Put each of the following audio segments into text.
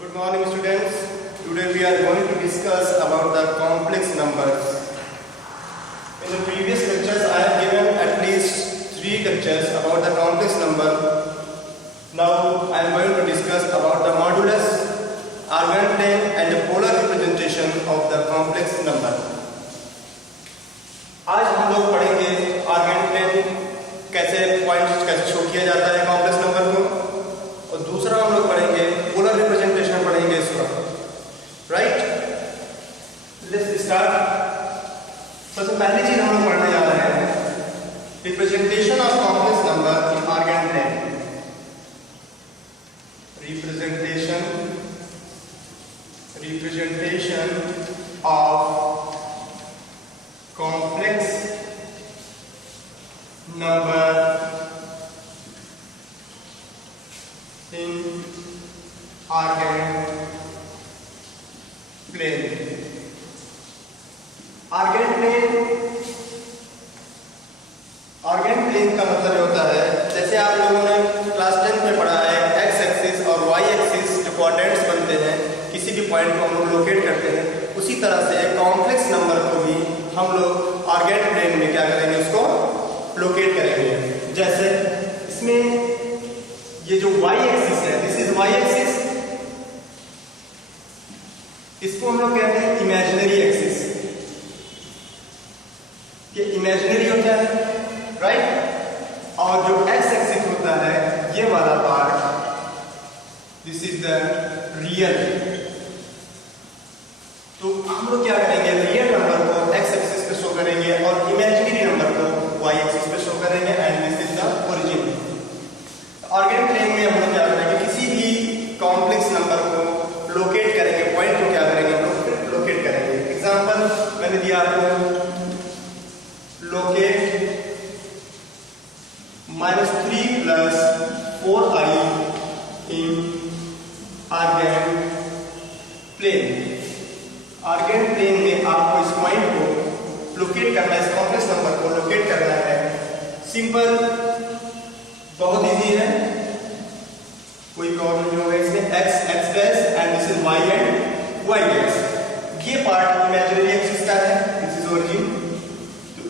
Good morning students. Today we are going to discuss about the complex numbers. In the previous lectures I have given at least 3 lectures about the complex number. Now I am going to discuss about the modulus, argand plane and the polar representation of the complex number. आज हम लोग पढ़ेंगे argand plane कैसे points कैसे show किया जाता है complex number को, और दूसरा हम लोग पढ़ेंगे पोलर रिप्रेजेंटेशन पढ़ेंगे इसका. Right, let's start. सबसे पहली चीज हम लोग पढ़ने जा रहे हैं representation of complex number in Argand plane. Representation of complex number in argand plane. argand plane का मतलब होता है, जैसे आप लोगों ने क्लास 10 में पढ़ा है, एक्स एक्सिस और वाई एक्सिस जो कोऑर्डिनेट्स बनते हैं, किसी भी पॉइंट को हम लोग लोकेट करते हैं, उसी तरह से कॉम्प्लेक्स नंबर को भी हम लोग आर्गन प्लेन में क्या करेंगे, उसको लोकेट करेंगे. जैसे इसमें ये जो y एक्सिस है, दिस इज y एक्सिस, इसको हम लोग कहते हैं इमेजिनरी एक्सिस. ये इमेजिनरी होता है, राइट. और जो x एक्सिस होता है, ये वाला part, this is the real. तो हम लोग क्या करेंगे, रियल नंबर को x एक्सिस पे शो करेंगे और इमेजिनरी नंबर को y एक्सिस पे शो करेंगे, and this is the origin. Argand plane में हम लोग क्या करेंगे, किसी भी कॉम्प्लेक्स नंबर को लोकेट करेंगे, पॉइंट को क्या करेंगे, हम लोग लोकेट करेंगे. एग्जांपल मैंने दिया आपको, लोकेट -3 + 4i इन आर्गन प्लेन. आर्गन प्लेन में आपको इस पॉइंट को लोकेट करना है, इस कॉम्प्लेक्स नंबर को लोकेट करना है. सिंपल, बहुत इजी है, कोई प्रॉब्लम नहीं होगा इसमें. x x dash and this is y and y dash. ये पार्ट इमेजिनरी एक्सिस का है, दिस इज ओरिजिन. तो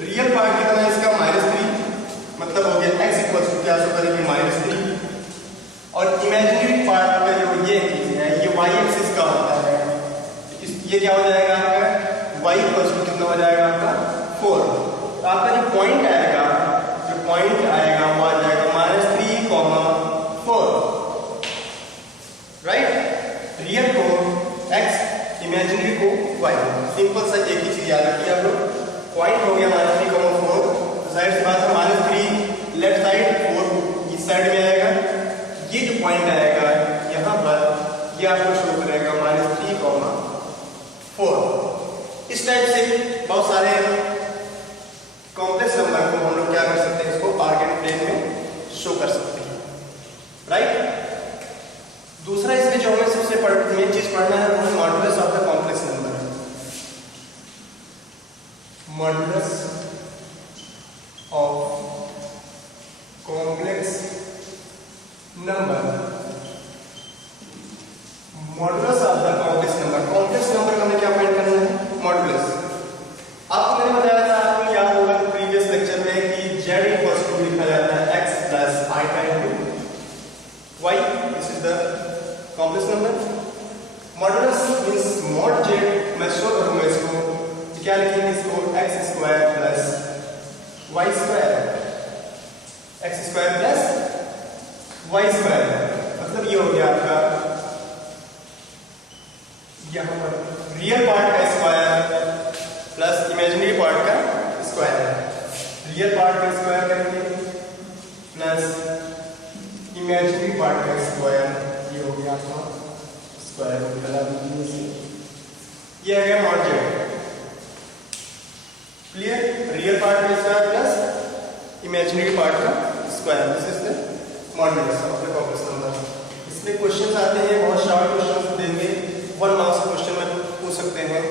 रियल पार्ट कितना है इसका, -3, मतलब हो गया x = क्या शो करेंगे, -3. और इमेजिनरी पार्ट का जो ये चीज है, ये y एक्सिस का होता है. ये क्या हो जाएगा आपका, y = कितना हो जाएगा आपका, 4. तो आपका जो पॉइंट आएगा, वो आ जाएगा -3, 4. राइट. रियल को x, इमेजिनरी को y. सिंपल सा एक ही चीज याद रखिए आप लोग. पॉइंट हो गया -3, 4. साइड से बात है, -3 लेफ्ट साइड, 4 इस साइड में आएगा. ये जो पॉइंट आएगा यहाँ पर, ये आपको शो करेगा -3, 4. इस टाइप से बहुत सारे कॉम्प्लेक्स नंबर को हम लोग क्या कर सकते हैं, इसको आर्गन प्लेन में शो कर सकते हैं. राइट. दूसरा इसमें जो हमें सबसे मेन चीज पढ़ना है, वो है modulus of the complex number. Modulus of complex number. Modulus of the complex number. Complex number का हमें क्या फाइंड करना है, मॉडुलस. आपको मैंने बताया था, आपको याद होगा प्रीवियस लेक्चर में, कि z = लिखा जाता है x + i × y. This is the complex number. Modulus means mod z. मैं शो करूंगा इसको, क्या लिखेंगे इसको, x² + y². x² + y², मतलब ये हो गया आपका यहाँ पर रियल पार्ट का स्क्वायर प्लस इमेजिनरी पार्ट का स्क्वायर. रियल पार्ट का स्क्वायर करेंगे प्लस इमेजिनरी पार्ट का स्क्वायर. ये हो गया आपका स्क्वायर रूट लगा दीजिए. ये आ गया mod z. Clear. Real part का स्क्वायर प्लस इमेजिनरी पार्ट का square. This is the modulus of the complex number. इसमें क्वेश्चंस आते हैं, बहुत शॉर्ट क्वेश्चंस देंगे, 1 मार्क्स क्वेश्चन में पूछ सकते हैं.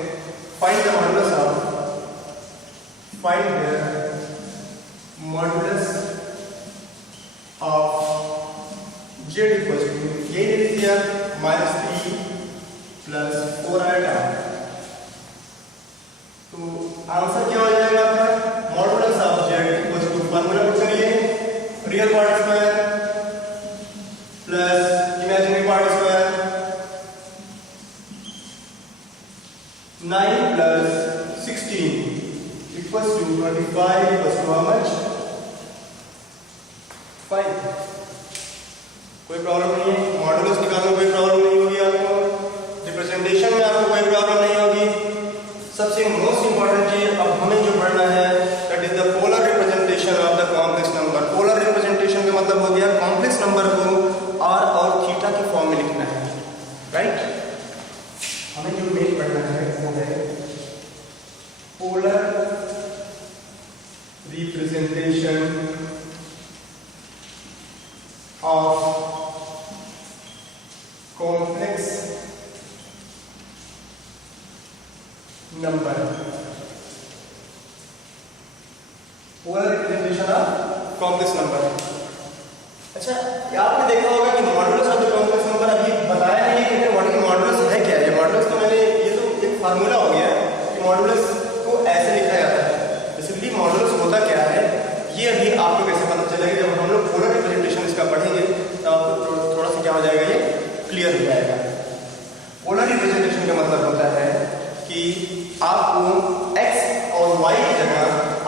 Find the modulus of, find the modulus of z = ये दे दिया -3 प्लस 4 आएगा। तो आंसर क्या हो जाएगा आपका? Modulus of z equals to formula put करिए, real part square plus imaginary part square, 9 plus 16 equals to 25 equals to how much? 5। कोई प्रॉब्लम नहीं है, मॉडुलस निकालने में कोई प्रॉब्लम नहीं होगी आपको, रिप्रेजेंटेशन में आपको कोई प्रॉब्लम नहीं होगी। सबसे मोस्ट इंपॉर्टेंट चीज अब हमें जो पढ़ना है that is the polar representation of the complex number. Polar representation का मतलब हो गया कॉम्प्लेक्स नंबर को आर और थीटा के फॉर्म में लिखना है, राइट? हमें जो मेन पढ़ना है वो है polar representation of complex number. Polar representation of complex number. अच्छा, आपने देखा होगा कि modulus of the complex number अभी बताया नहीं है कि मॉडुलस है क्या है। मॉडुलस तो मैंने ये तो एक फार्मूला हो गया कि मॉडुलस को ऐसे लिखा जाता है। बेसिकली मॉडुलस होता क्या है ये अभी आपको कैसे पता चलेगा, जब हम लोग पोलर रिप्रेजेंटेशन इसका पढ़ेंगे तो आपको थोड़ा सा क्या हो जाएगा, ये क्लियर हो जाएगा। पोलर रिप्रेजेंटेशन का मतलब होता है कि आपको x और y की जगह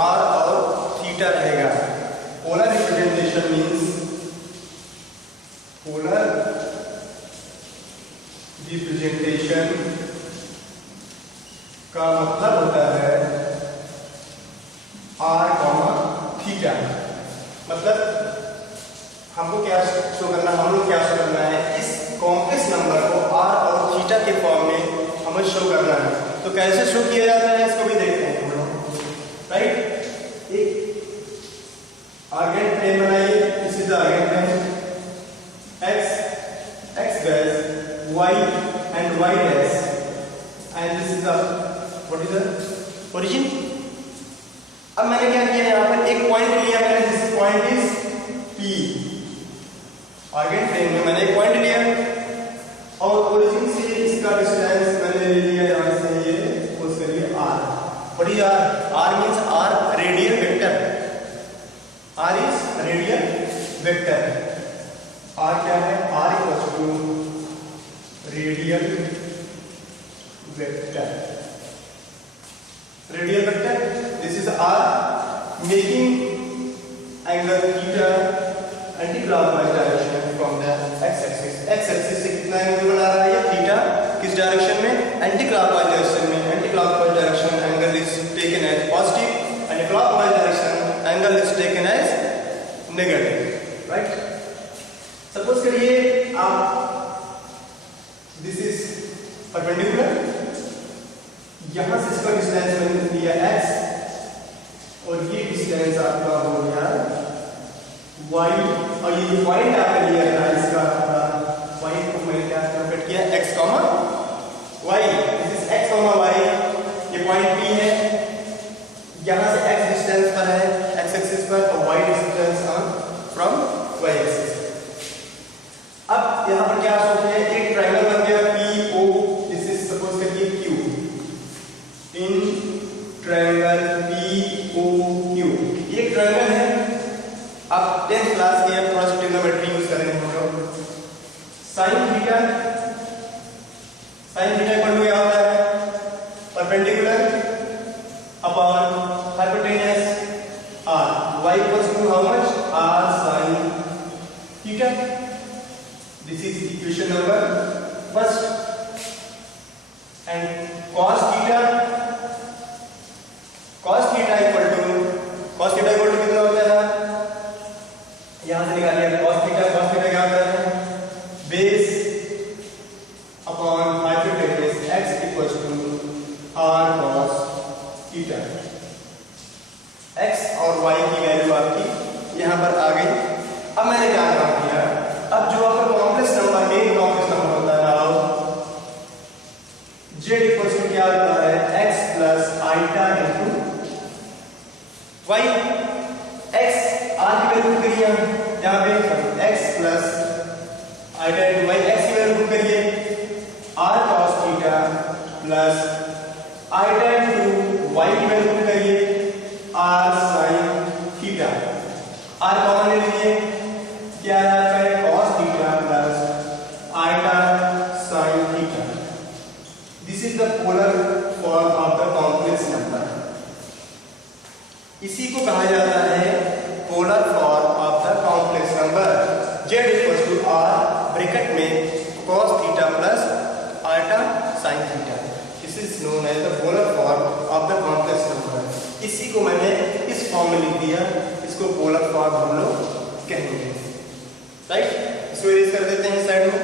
r और थीटा रहेगा। Polar representation means polar representation का मतलब होता है r, थीटा। मतलब हमको क्या शो करना, हम लोग क्या शो करना है, इस कॉम्प्लेक्स नंबर को r और थीटा के फॉर्म में हमें शो करना है। तो कैसे शो किया जाता है इसको भी देखते हैं हम लोग, राइट? एक आर्गेन प्लेन बनाइए, this is the Argand plane x dash y and y dash and this is the what is the origin. अब मैंने क्या किया, यहाँ पर एक पॉइंट लिया मैंने, this point is P। Argand plane में मैंने एक पॉइंट लिया और ओरिजिन से इसका डिस्टेंस मैंने ले लिया यहाँ से, ये उसके लिए r। What is r? r means r radial vector. r is radial vector. r क्या है? r equals to radial vector. Radial vector, this is r making angle theta anti clockwise direction from the x axis. x axis से कितना angle बना रहा है ये theta, किस direction में? एंटी क्लॉकवाइज डायरेक्शन में। Anti clockwise direction angle is taken as positive and clockwise direction angle is taken as negative, right? Suppose करिए आप, दिस इज परपेंडिकुलर, यहां से इसका डिस्टेंस मैंने लिया x और ये डिस्टेंस आपका हो गया y, और ये जो पॉइंट आपने लिया था इसका पॉइंट को मैंने क्या कट किया, x, y। This is x, y। ये पॉइंट P है, यहां से x डिस्टेंस पर है x एक्सिस पर और y distance from y axis. अब यहां पर क्या सोचते हैं, एक ट्रायंगल बन गया PO। दिस इज सपोज करिए Q, इन ट्रायंगल POQ। ये ट्रायंगल है। अब 10th क्लास के थोड़ा सा ट्रिग्नोमेट्री यूज करेंगे हम लोग। साइन थीटा इक्वल टू क्या होता है? Perpendicular upon hypotenuse r। y equals to how much? r sin theta. This is equation number first. And cos theta equal to कितना होता है? यहां से निकालिए cos थीटा क्या होता है? Base upon hypotenuse x equals to r cos theta. x और y की वैल्यू आपकी यहां पर आ गई। अब मैंने क्या काम किया, अब जो आपका कॉम्प्लेक्स नंबर, मेन complex plus iota into y की वैल्यू पुट करिए r sine theta, r common ले लीजिए, क्या आ जाता है cos theta plus iota sine theta. This is the polar form of the complex number. इसी को कहा जाता है polar form of the complex number. z equals to r bracket में cos theta plus iota sine theta. This is known as the polar form of the complex number. इसी को मैंने इस फॉर्म में लिख दिया, इसको पोलर फॉर्म हम लोग कहेंगे। राइट, इसको इरेज कर देते हैं साइड में।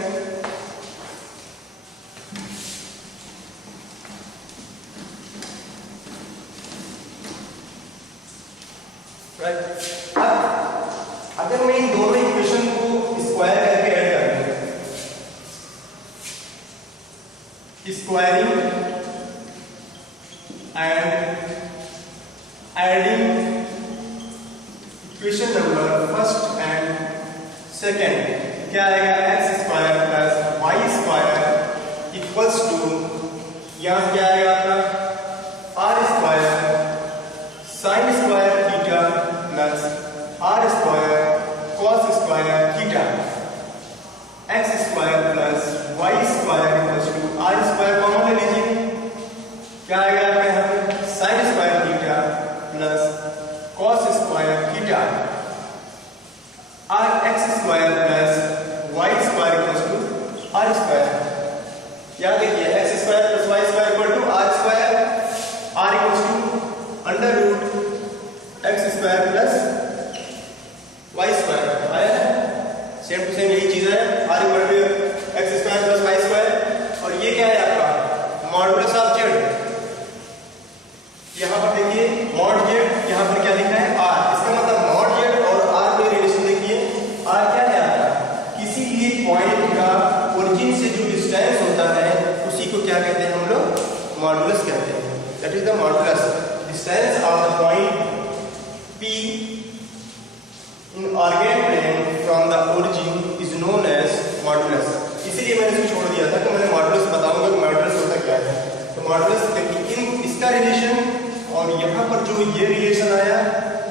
राइट, अब अगर मैं इन दोनों इक्वेशन को स्क्वायर करके ऐड कर दूं, squaring and adding equation number first and second, क्या आएगा x square plus y square equals to, यहां क्या आएगा आपका r square sine square theta plus r square cos square theta, x square plus y square equals to r square common ले लीजिए, क्या आएगा आपका यहाँ पे sine square theta plus cos square theta, r x square plus y square equals to r square. याद देखिए x square plus y square equal to r square, r equals to under root x square plus y square. आया है, same to same यही चीज है, r equal to x square plus y square. और ये क्या है आपका मॉडुलस ऑफ जेड। यहां पर देखिए मॉड जेड, यहां पर क्या लिखा है आर, इसका मतलब मॉड जेड और आर में रिलेशन देखिए। आर क्या है आपका किसी भी पॉइंट का ओरिजिन से जो डिस्टेंस होता है उसी को क्या कहते हैं हम लोग मॉडुलस कहते हैं। That is the modulus, distance of the point P in organ plane from the origin is known as modulus। इसीलिए मैंने इसको छोड़ दिया था कि मैंने मॉडुलस बताऊंगा कि मॉडुलस होता क्या है। तो मॉडुलस देखिए इसका रिलेशन और यहाँ पर जो ये रिलेशन आया,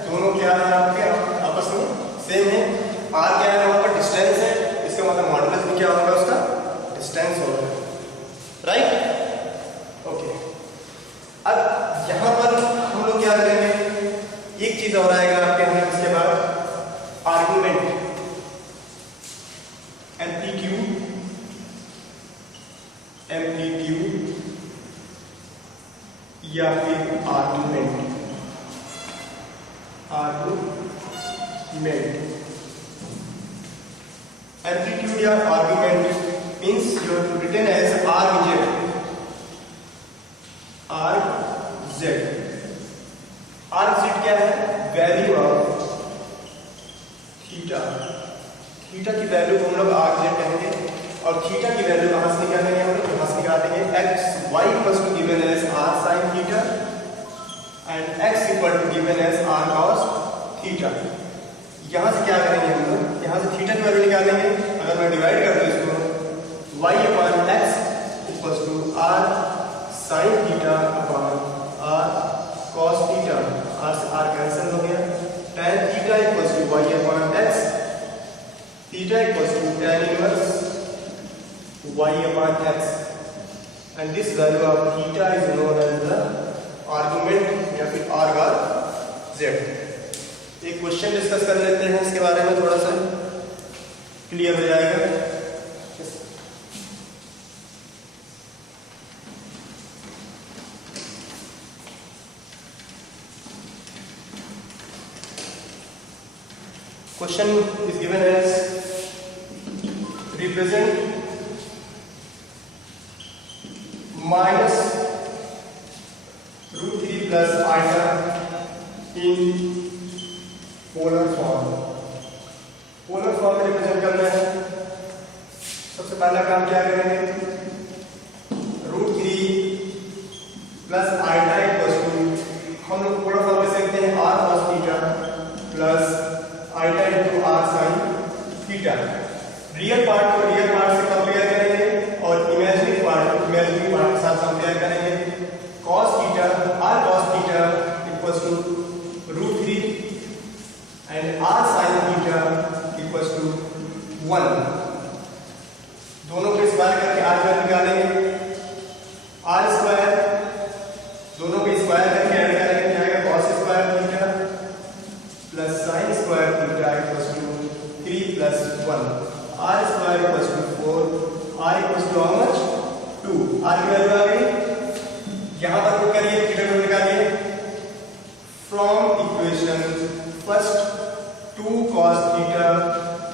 दोनों क्या है आपके आपस में सेम है। आर क्या है वहाँ पर डिस्टेंस है, इसका मतलब मॉडुलस भी क्या होगा उसका डिस्टेंस होगा। Right, okay. अब यहाँ पर हम लोग क्या करेंगे, एक चीज और आएगा आपके अंदर इसके बाद आर्गुमेंट, एम्पलीट्यूड, एम्पलीट्यूड या फिर आर्गुमेंट, आर्गुमेंट। एम्पलीट्यूड या argument means you have to written as arg z, arg z. Arg z क्या है, वैल्यू ऑफ थीटा। थीटा की वैल्यू को हम लोग आर्ग जेड कहेंगे और थीटा की वैल्यू कहां से निकालेंगे हम लोग, यहां से निकालेंगे x y equals to given as r sine theta and x equal to given as r cos theta. यहां से क्या करेंगे हम लोग, यहां से थीटा की वैल्यू निकालेंगे। अगर मैं डिवाइड कर दूं इसको y upon x equals to r sine theta upon r cos theta, r से आर कैंसिल हो गया, tan theta equals to y upon x, theta equals to tan inverse y upon x and this value of theta is known as the argument या फिर arg of z। एक question discuss कर लेते हैं, इसके बारे में थोड़ा सा क्लियर हो जाएगा। Question is given as represent minus √3 plus iota in polar form। Polar form में रिप्रेजेंट करना है। सबसे पहला काम क्या करेंगे, √3 प्लस आइटा इक्वल्स टू, हम लोग पोलर फॉर्म में लिखते हैं r cos theta plus iota into r sine theta. Real part को रियल पार्ट से कंपेयर करेंगे और इमेजिनरी पार्ट को इमेजिनरी पार्ट के साथ कंपेयर करेंगे। निकालेंगे। आर स्क्वायर दोनों को स्क्वायर करके ऐड करेंगे, क्या आएगा cos square theta plus sin square theta equals to 3 plus 1। R square equals to 4, r equals to how much 2। R की वैल्यू आ गई, यहां पर पुट करिए, थीटा को निकालिए। From equation first 2 cos theta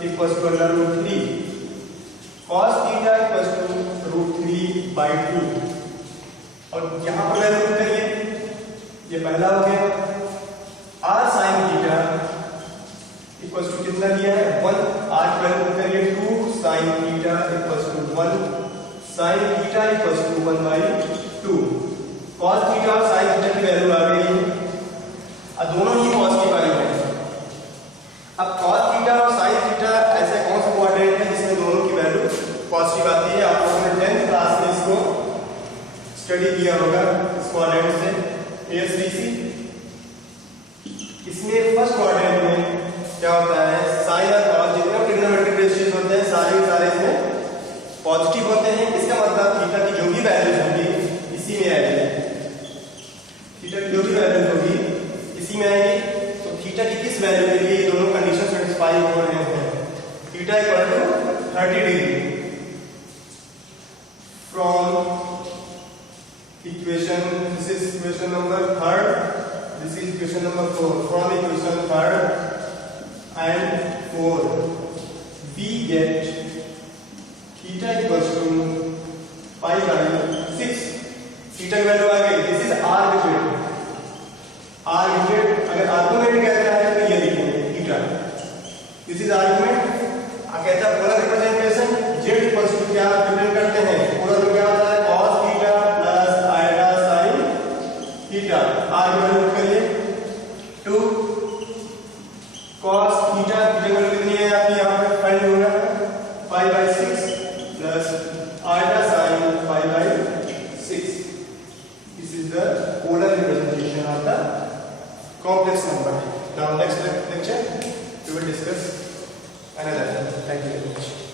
equals to √3, cos theta equals to √3/2 और यहां पर वैल्यू पुट करिए, ये पहला हो गया। r sin theta equals to कितना दिया है 1, r की वैल्यू पुट करिए 2 sin theta equals to 1, sin theta equals to 1/2। cos theta और sin थीटा की वैल्यू आ गई, अब दोनों ही पॉजिटिव आई है। अब cos थीटा और sin थीटा ऐसे कौन सा क्वाड्रेंट है जिसमें दोनों की वैल्यू पॉजिटिव आती है? आप लोगों ने 10th क्लास में इसको स्टडी किया होगा, इस क्वाड्रेंट से ASDC। इसमें फर्स्ट क्वाड्रेंट में क्या होता है, sin और cos जितने ट्रिग्नोमेट्रिक रेशियोज होते हैं सारे इसमें पॉजिटिव होते हैं। इसका मतलब थीटा की जो भी वैल्यूज होगी इसी में आएगी, थीटा की जो भी वैल्यूज होगी इसी में आएगी। तो थीटा की किस वैल्यू के लिए ये दोनों कंडीशन सेटिस्फाई हो रहे हैं? Theta equal to 30 degree. From equation, this is equation number 3rd, this is equation number 4। From equation 3rd and 4 we get theta equals to pi/6। Theta की वैल्यू आ गई, दिस इज आर्बिट्रेट। आर्बिट्रेट अगर argument कहता है तो ये लिखेंगे theta, this is argument. कहता है polar representation, z equals to क्या रिप्रेजेंट करते हैं, पोलर में क्या होता है cos theta plus iota sin theta. r की वैल्यू करिए 2 cos थीटा की वैल्यू कितनी है आपकी यहां पर फाइंड होगा pi/6 plus iota sin pi/6। This is the polar representation of the complex number. Now next lecture we will discuss another. Thank you very much.